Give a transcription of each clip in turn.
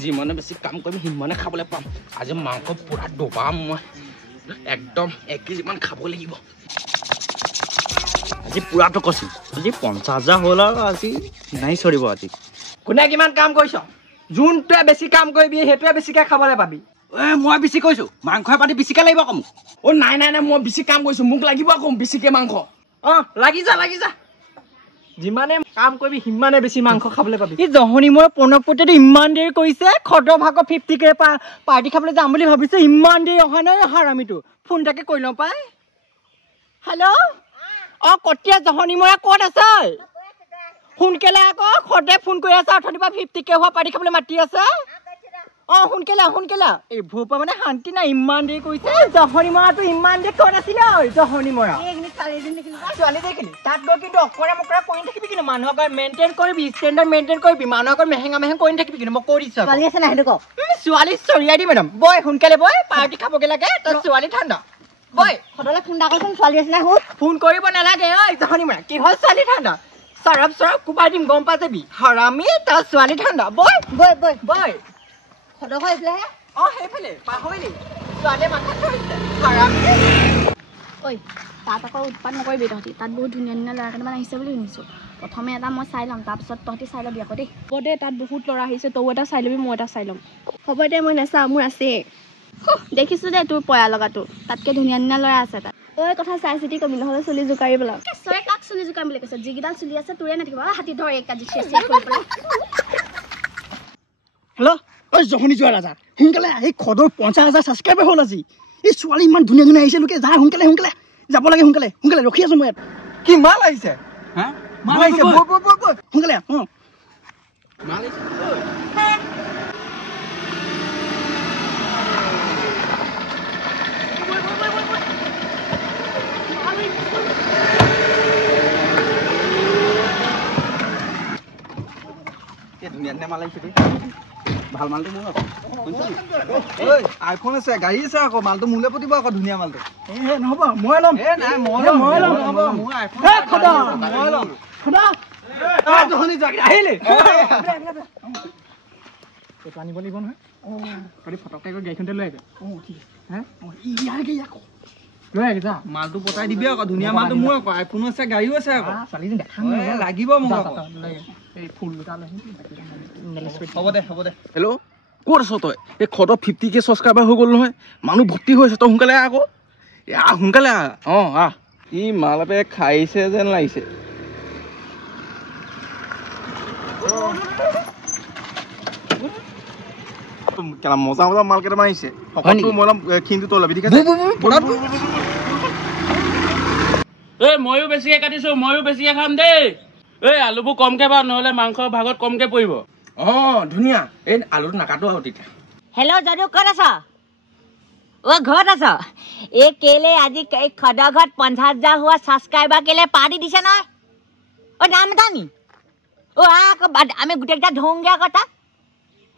যিমানে বেছি কাম কৰিম সিমানে খাবলৈ পাম আজি মাংস পুৰা ডবাম মই একদম 1 কেজি মান খাব লাগিব আজি পুৰাটো কছিল আজি 50,000 হ'ল আৰু আজি নাই চৰিব আজি কোনে কিমান কাম কৰিছ যোনটোৱে বেছি কাম কৰিবি সেইটোৱে বেছিকৈ খাবলৈ পাবি মই বেছি কৈছো মাংসই পাতি বেছিকৈ লাগিব কম নাই মই বেছি কাম কৰিছো মোক লাগিব আকৌ বেছিকৈ মাংস লাগি যা যিমানে কাম কৰিবি সিমানে বেছি মাংস খাবলৈ পাবি এই জহনি মই প্ৰণৱপতিয়ে ইমান দেৰি কৰিছে খদৰ ভাগৰ 50K পাৰ্টি খাবলৈ যাম বুলি ভাবিছে ইমান দেৰি অহা নাই হাৰামিটো ফোন এটাকে কৰি লওঁ পাই হেল্ল' কতিয়া জহনি মই ক'ত আছে সোনকালে আকৌ খদে ফোন কৰি আছে অথনিপা 50K হোৱা পাৰ্টি খাবলৈ মাতি আছে সোনকালে এই ভোপা মানে শান্তি নাই ইমান দেৰি কৰিছে জহনি মৰাটো ইমান দেৰি ক'ত আছিলে জহনি মৰা ছোৱালী দেখিলি তাত গৈ কিন্তু অকৰা মকৰা কৰি থাকিবি কিন্তু মানুহক মেইনটেইন কৰিবি ষ্টেণ্ডাৰ্ড মেইনটেইন কৰিবি মানুহক মেহেঙা কৰি থাকিবি কিন্তু মই কৰি দিছোঁ ছোৱালী আছে নাই সেইটো ছোৱালী চৰিয়াই দি মেডাম বয় সোনকালে বয় পাৰ্টি খাবগে লাগে তই ছোৱালী ঠাণ্ডা বয় সদায় ফোন এটা কৰচোন ছোৱালী আছে নাই ফোন কৰিব নালাগে জহনি মৰা কি হ'ল ছোৱালী ঠাণ্ডা চৰব কোবাই দিম গম পাই যাবি হাৰামি তাৰ ছোৱালী ঠাণ্ডা বয় সদক হৈছিলেহে সেইফালে পাহৰিলি ছোৱালীয়ে মাথা ধৰিছে ঐ তাত আকৌ উৎপাত নকৰিবি তহঁতি তাত বহুত ধুনীয়া ল'ৰা কেইটামান আহিছে বুলি শুনিছোঁ প্ৰথমে এটা মই চাই ল'ম তাৰপিছত তহঁতি চাই ল'বি আকৌ দেই হ'ব দে তাত বহুত ল'ৰা আহিছে তই এটা চাই ল'বি মই এটা চাই ল'ম হ'ব দে মই নাচাওঁ মোৰ আছেই দেখিছোঁ দে তোৰ পয়া লগাটো তাতকৈ ধুনীয়া ল'ৰা আছে তাত কথা চাই চিতি কবি নহ'লে চুলি জোকাৰি পেলাম চৰে কাক চুলি জোকাম বুলি কৈছে যিকেইডাল চুলি আছে তোৰে নাথাকিব হাতী ধৰ এক কাজি চেচ কৰি পেলাই হেল্ল' জহনি যোৱা ৰাজা সোনকালে এই খদৰ 50,000 ছাবস্ক্ৰাইবাৰ হ'ল আজি এই ছোৱালী ইমান ধুনীয়া আহিছে লোকে যা সোনকালে যাব লাগে সোনকালে ৰখি আছো মই ইয়াত কি মাল আহিছে মাল আহিছে সোনকালে মাল আহিছে ধুনীয়া মাল আহিছে দেই ভাল মালটো মোৰ আকৌ আইফোন আছে গাড়ী আছে আকৌ মালটো মোলে পঠিব আকৌ ধুনীয়া মালটো নহ'ব মই ল'ম আহিলে আনিব লাগিব নহয় ফটককৈ গৈ গাড়ীখনতে লৈ আহিবি লৈ আহিবি যা মালটো পতাই দিবি আকৌ ধুনীয়া মালটো মোৰ আকৌ আইফোনো আছে গাড়ীও আছে আকৌ ছোৱালীজনী দেখা লাগিব মোক হ'ব দে হেল্ল' ক'ত আছ তই এই খদৰ 50K ছাবস্ক্ৰাইবাৰ হৈ গ'ল নহয় মানুহ ভৰ্তি হৈ আছে তই সোনকালে আকৌ সোনকালে ই মালপে খাইছে যেন লাগিছে মজা মাল কেইটামান আহিছে খিনটো তই ল'বি ঠিক আছে ময়ো বেছিকে কাটিছো ময়ো বেছিকে খাম দেই আলুবোৰ কমকে বা নহ'লে মাংসৰ ভাগত কমকে পৰিব ধুনীয়া এই আলুটো নাকাটো আৰু তেতিয়া হেল্ল' যদু ক'ত আছ ঘৰত আছ এই কেলে আজি এই খদৰ ঘৰত 50,000 হোৱা ছাবস্ক্ৰাইবাৰ কেলে পাৰ্টি দিছে নহয় নাম এটা নি আকৌ আমি গোটেইকেইটা ধৰোঁগে আকৌ তাক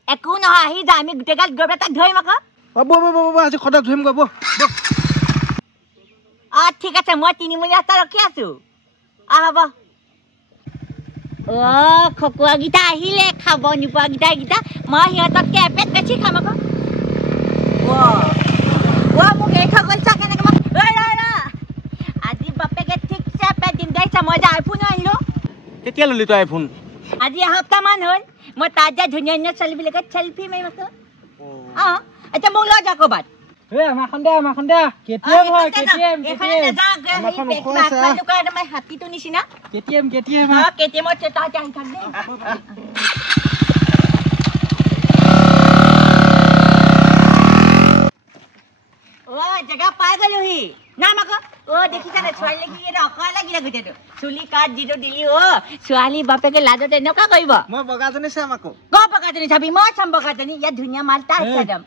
একো নহয় আহি যা আমি গোটেইকেইটা গৈ পেলাই তাক ধৰিম আকৌ আজি খদক ধৰিম গৈ ঠিক আছে মই 3 ৰাস্তা ৰখি আছো হ'ব খকুৱাকেইটা আহিলে খাব নোপোৱাকেইটা মই সিহঁততকৈ এপেট বেছি খাম আকৌ মোক এই খগল চা কেনেকৈ মই আজি বাপেকে ঠিকছে পেট দিম দেখিছা মই যে আইফোনো আহিলোঁ কেতিয়া ল'লি তই আইফোন আজি এসপ্তাহমান হ'ল মই তাত যে ধুনীয়া ছোৱালীবিলাকত চেল্ফি মাৰিম আকৌ এতিয়া মোক লৈ যা ক'ৰবাত হাতীটো নিচিনা জেগা পাই গলোহি নাম আকৌ দেখিছা নে ছোৱালী অকৰা লাগিলে গোটেইটো চুলি কাট যিটো দিলি ছোৱালী বাপেকে লাজতে এনেকুৱা কৰিব মই বগাজনী চাম আকৌ বগাজনী চাবি মই চাম বগাজনী ইয়াত ধুনীয়া মাল তাৰ একদম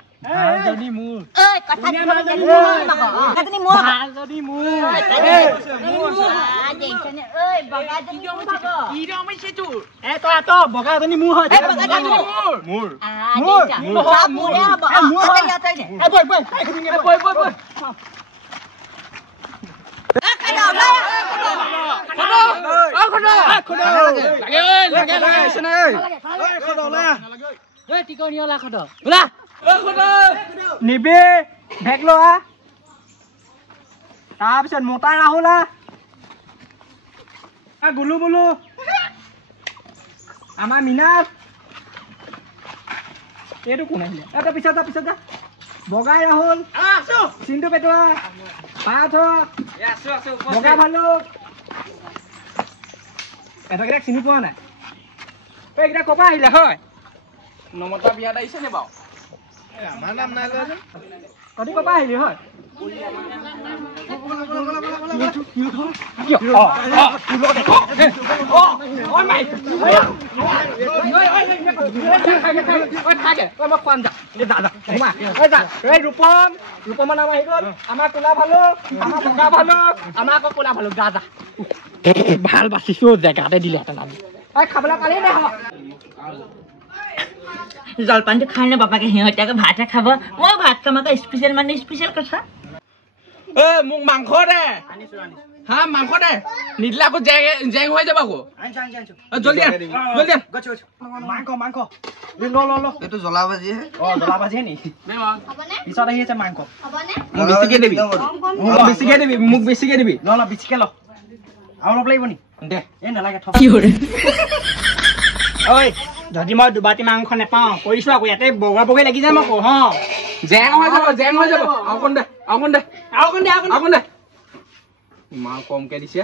এই টিকনিয়লা খদ ওলা নিবি ভেগ লোৱা তাৰপিছত মতা ৰাহুলা গুলু বুলু আমাৰ মিনাজ এইটো কোন আহিলে এটা পিছত যা বগাই ৰাহুল চিন্তু পেটুৱা পাৰ্থ বগা ভালুক এটাকেইটাক চিনি পোৱা নাই এইকেইটা ক'ৰ পৰা আহিলে হয় নমতা বিয়াত আহিছে নে বাৰু আমাৰ নাম নাই লৈ তহঁতি ক'ৰ পৰা আহিলি হয় ৰূপমৰ নাম আহি গ'ল আমাৰ কোলা ভালুক আমাৰ বগা ভালুক আমাৰ আকৌ কোলা ভালুক যা ভাল বাচিছো জেগাতে দিলেহেঁতেন আমি খাবলৈ পালি নে জলপানটো খাই নে বাপাকে সিহঁতে ভাতহে খাব মই ভাত খাম আকৌ স্পেচিয়েল মানে স্পেচিয়েল কথা মোক মাংস দে হা মাংস দে নিদিলে আকৌ জেং হৈ যাব আকৌ জলদি মাংস এইটো জ্বলাবাজি জ্বলাবাজিহে নি পিছত আহি আছে মাংস বেছিকে দিবি মোক বেছিকে দিবি ল বেছিকে ল আৰু অলপ লাগিব নি দে এই নালাগে ঐ যদি মই দুবাটি মাংস নেপাওঁ কৰিছো আকৌ ইয়াতে বগা বগৈ লাগি যাম আকৌ হ জেং হৈ যাব অকণ দে ইমান কমকে দিছে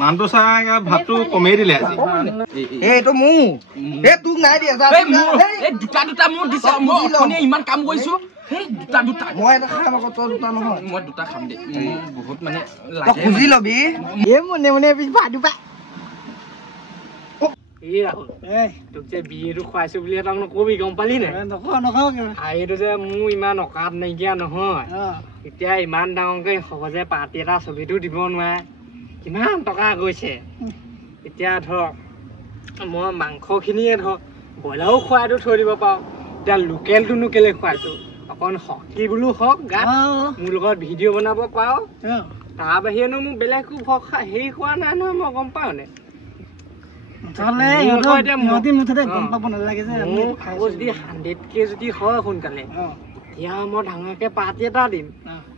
মানুহটো চাই ভাতটো কমেই দিলে আজি এইটো মোৰ তোক নাই দিয়া দুটা মোৰ দিছে ইমান কাম কৰিছো দুটা মই এটা খাম আকৌ তই দুটা নহয় মই দুটা খাম দে বহুত মানে খুজি লবি তোক যে বিয়েটো খুৱাইছো বুলি তক নকবি গম পালি নে এইটো যে মোৰ ইমান অকাত নাইকিয়া নহয় এতিয়া ইমান ডাঙৰকে সহজে পাৰ্টি এটা ছবিটো দিব নোৱাৰে কিমান টকা গৈছে এতিয়া ধৰক মই মাংসখিনিয়ে ধৰক ব্ৰইলাৰো খুৱাইটো থৈ দিব পাৰোঁ এতিয়া লোকেলটোনো কেলে খুৱাইছো অকণ শক্তি বোলো হওক গাত মোৰ লগত ভিডিঅ' বনাব পাৰো তাৰ বাহিৰেনো মোক বেলেগ হেৰি খোৱা নাই নহয় মই গম পাওঁ নে যদি হয় সোনকালে এতিয়া মই ডাঙৰকে পাৰ্টি এটা দিম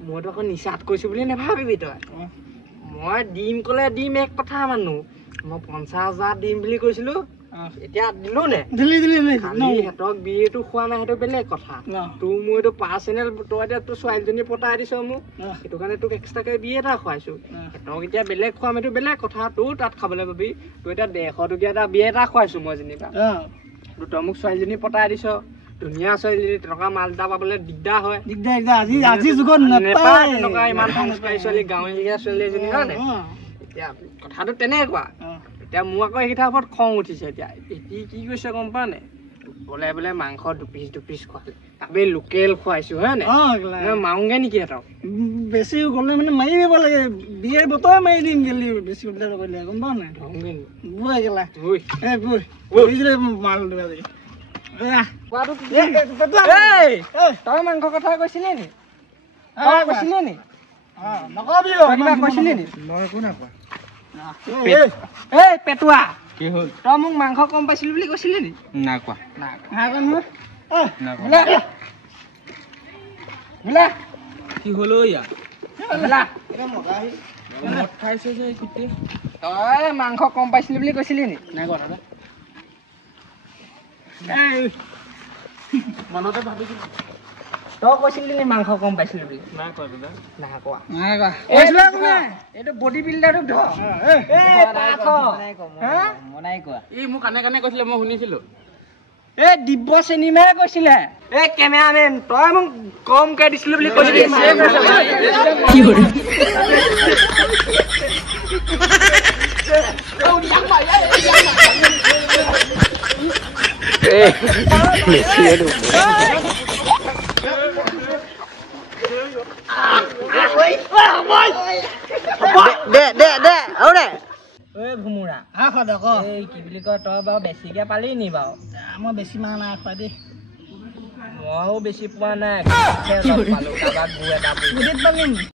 মইতো আকৌ নিচাত কৈছো বুলি নাভাবিবি তই মই দিম কলে দিম এক কথা মানুহ মই 50,000 দিম বুলি কৈছিলো এতিয়া দিলো নে সিহঁতক বিয়েটো খোৱা নাই সেইটো বেলেগ কথা তোৰ মোৰ এইটো পাৰ্চনেল তই এতিয়া তোৰ ছোৱালীজনী পতাই দিছ মোক সেইটো কাৰণে তোক এক্সট্ৰাকে বিয়ে এটা খুৱাইছো সিহঁতক এতিয়া বেলেগ খুৱাম এইটো বেলেগ কথা তোৰ তাত খাবলৈ পাবি তোৰ এতিয়া 150 টকীয়া এটা বিয়ে এটা খুৱাইছো মই যেনিবা তই মোক ছোৱালীজনী পতাই দিছ ধুনীয়া ছোৱালীজনী টকা মাল এটা পাবলৈ দিগদাৰ হয় তেনেকুৱা ইমান সংস্কাৰী ছোৱালী গাঁৱলীয়া ছোৱালী এজনী হয় নাই এতিয়া কথাটো তেনেকুৱা এতিয়া মোৰ আকৌ এইকেইটাৰ ওপৰত খং উঠিছে এতিয়া কি কৈছে গম পা নে বোলে মাংস দুপিচ খোৱালে তাবে লোকেল খুৱাইছো হয় নাই মাৰোগে নেকি সিহঁতক বেছি গ'লে মানে মাৰি দিব লাগে বিয়েৰ বতৰে মাৰি দিম গেলি বেছি কৰিলে গম পা নাই তই মাংস কথা কৈছিলি নি পেটুৱা কি হ'ল তই মোক মাংস কম পাইছিলি বুলি কৈছিলি নি নাই কোৱা কি হলো তই মাংস কম পাইছিলি বুলি কৈছিলি নি নাই কোৱা মনতে ভাবিছিলো তই কৈছিলি নি মাংস কম পাইছিলি বুলি নাই কোৱা এইটো বডি বিল্ডাৰটোক মোক কাণে কাণে কৈছিলে মই শুনিছিলো এই দিব্য চিনেমাই কৈছিলে এই কেমেৰামেন তই মোক কমকে দিছিলি বুলি কৈছিলি ভুমুৰা কি বুলি কয় তই বাৰু বেছিকে পালি নি বাৰু মই বেছি মাহ নাই খোৱা দেই মইও বেছি পোৱা নাই পালো কাৰোবাক গু এটা